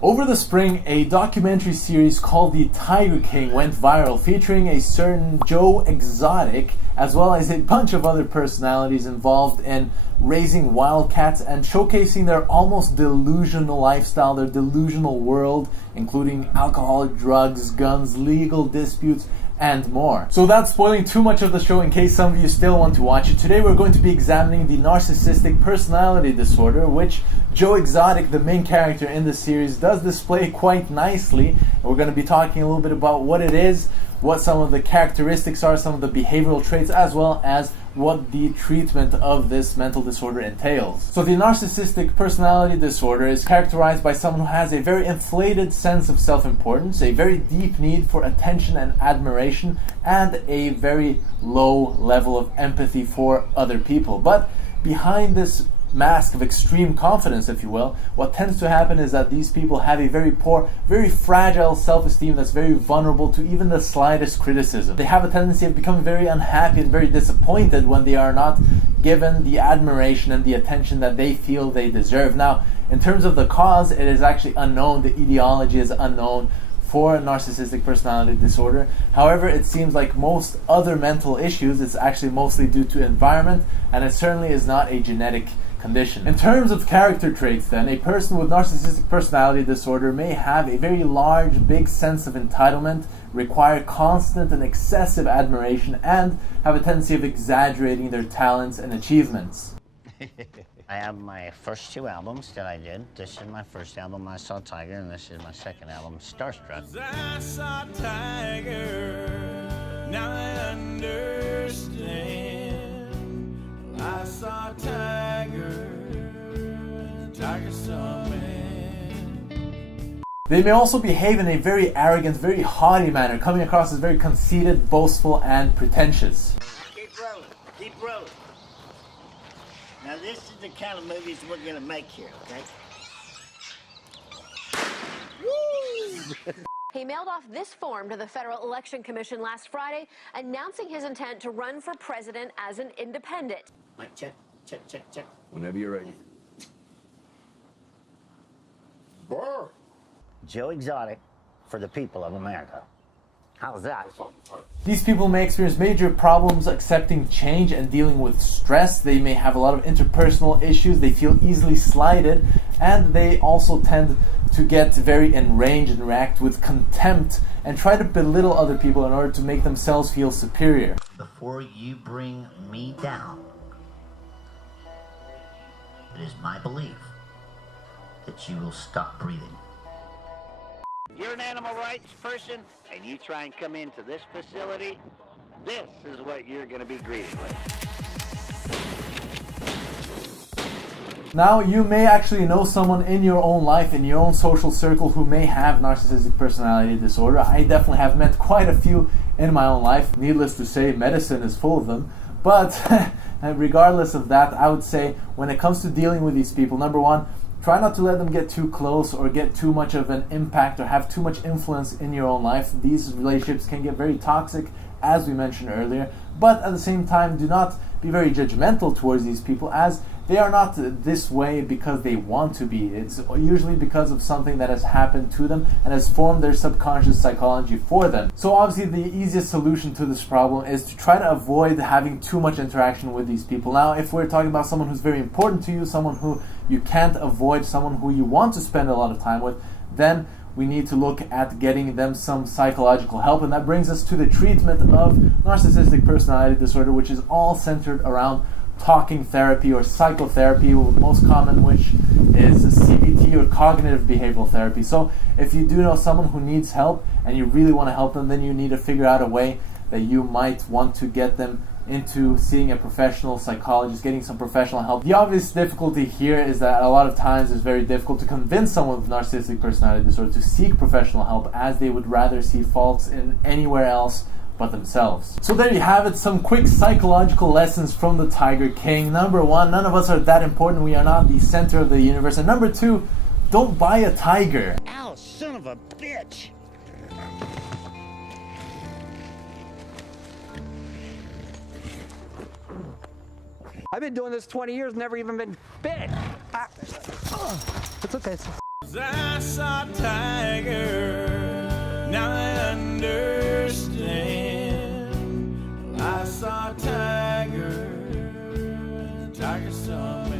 Over the spring, a documentary series called The Tiger King went viral, featuring a certain Joe Exotic, as well as a bunch of other personalities involved in raising wildcats and showcasing their almost delusional lifestyle, their delusional world, including alcohol, drugs, guns, legal disputes, and more. So without spoiling too much of the show, in case some of you still want to watch it, today we're going to be examining the narcissistic personality disorder, which Joe Exotic, the main character in the series, does display quite nicely. And we're going to be talking a little bit about what it is, what some of the characteristics are, some of the behavioral traits, as well as what the treatment of this mental disorder entails. So the narcissistic personality disorder is characterized by someone who has a very inflated sense of self-importance, a very deep need for attention and admiration, and a very low level of empathy for other people. But behind this mask of extreme confidence, if you will, what tends to happen is that these people have a very poor, very fragile self-esteem that's very vulnerable to even the slightest criticism. They have a tendency of becoming very unhappy and very disappointed when they are not given the admiration and the attention that they feel they deserve. Now, in terms of the cause, it is actually unknown. The etiology is unknown for narcissistic personality disorder. However, it seems like most other mental issues, it's actually mostly due to environment, and it certainly is not a genetic condition. In terms of character traits then, a person with narcissistic personality disorder may have a very large, big sense of entitlement, require constant and excessive admiration, and have a tendency of exaggerating their talents and achievements. I have my first two albums that I did. This is my first album, I Saw Tiger, and this is my second album, Starstruck. I saw Tiger, now I understand. I saw Tiger, Tiger saw me. They may also behave in a very arrogant, very haughty manner, coming across as very conceited, boastful, and pretentious. Keep rolling, keep rolling. Now this is the kind of movies we're gonna make here, okay? He mailed off this form to the Federal Election Commission last Friday, announcing his intent to run for president as an independent. Mike, check, check, check, check. Whenever you're ready. Brr. Joe Exotic for the people of America. How's that? These people may experience major problems accepting change and dealing with stress. They may have a lot of interpersonal issues. They feel easily slighted, and they also tend to get very enraged and react with contempt and try to belittle other people in order to make themselves feel superior. Before you bring me down, it is my belief that you will stop breathing. You're an animal rights person, and you try and come into this facility, this is what you're going to be greeted with. Now, you may actually know someone in your own life, in your own social circle, who may have narcissistic personality disorder. I definitely have met quite a few in my own life. Needless to say, medicine is full of them. But regardless of that, I would say when it comes to dealing with these people, number one, try not to let them get too close or get too much of an impact or have too much influence in your own life. These relationships can get very toxic, as we mentioned earlier. But at the same time, do not be very judgmental towards these people, as they are not this way because they want to be. It's usually because of something that has happened to them and has formed their subconscious psychology for them. So obviously the easiest solution to this problem is to try to avoid having too much interaction with these people. Now, if we're talking about someone who's very important to you, someone who you can't avoid, someone who you want to spend a lot of time with, then we need to look at getting them some psychological help. And that brings us to the treatment of narcissistic personality disorder, which is all centered around talking therapy or psychotherapy, most common which is CBT or cognitive behavioral therapy. So if you do know someone who needs help and you really want to help them, then you need to figure out a way that you might want to get them into seeing a professional psychologist, getting some professional help. The obvious difficulty here is that a lot of times it's very difficult to convince someone with narcissistic personality disorder to seek professional help, as they would rather see faults in anywhere else but themselves. So there you have it, some quick psychological lessons from the Tiger King. Number one, none of us are that important. We are not the center of the universe. And number two, don't buy a tiger. Ow, son of a bitch! I've been doing this 20 years, never even been bit. It's okay. 'Cause I saw Tiger, now I understand. I saw Tiger, Tiger saw me.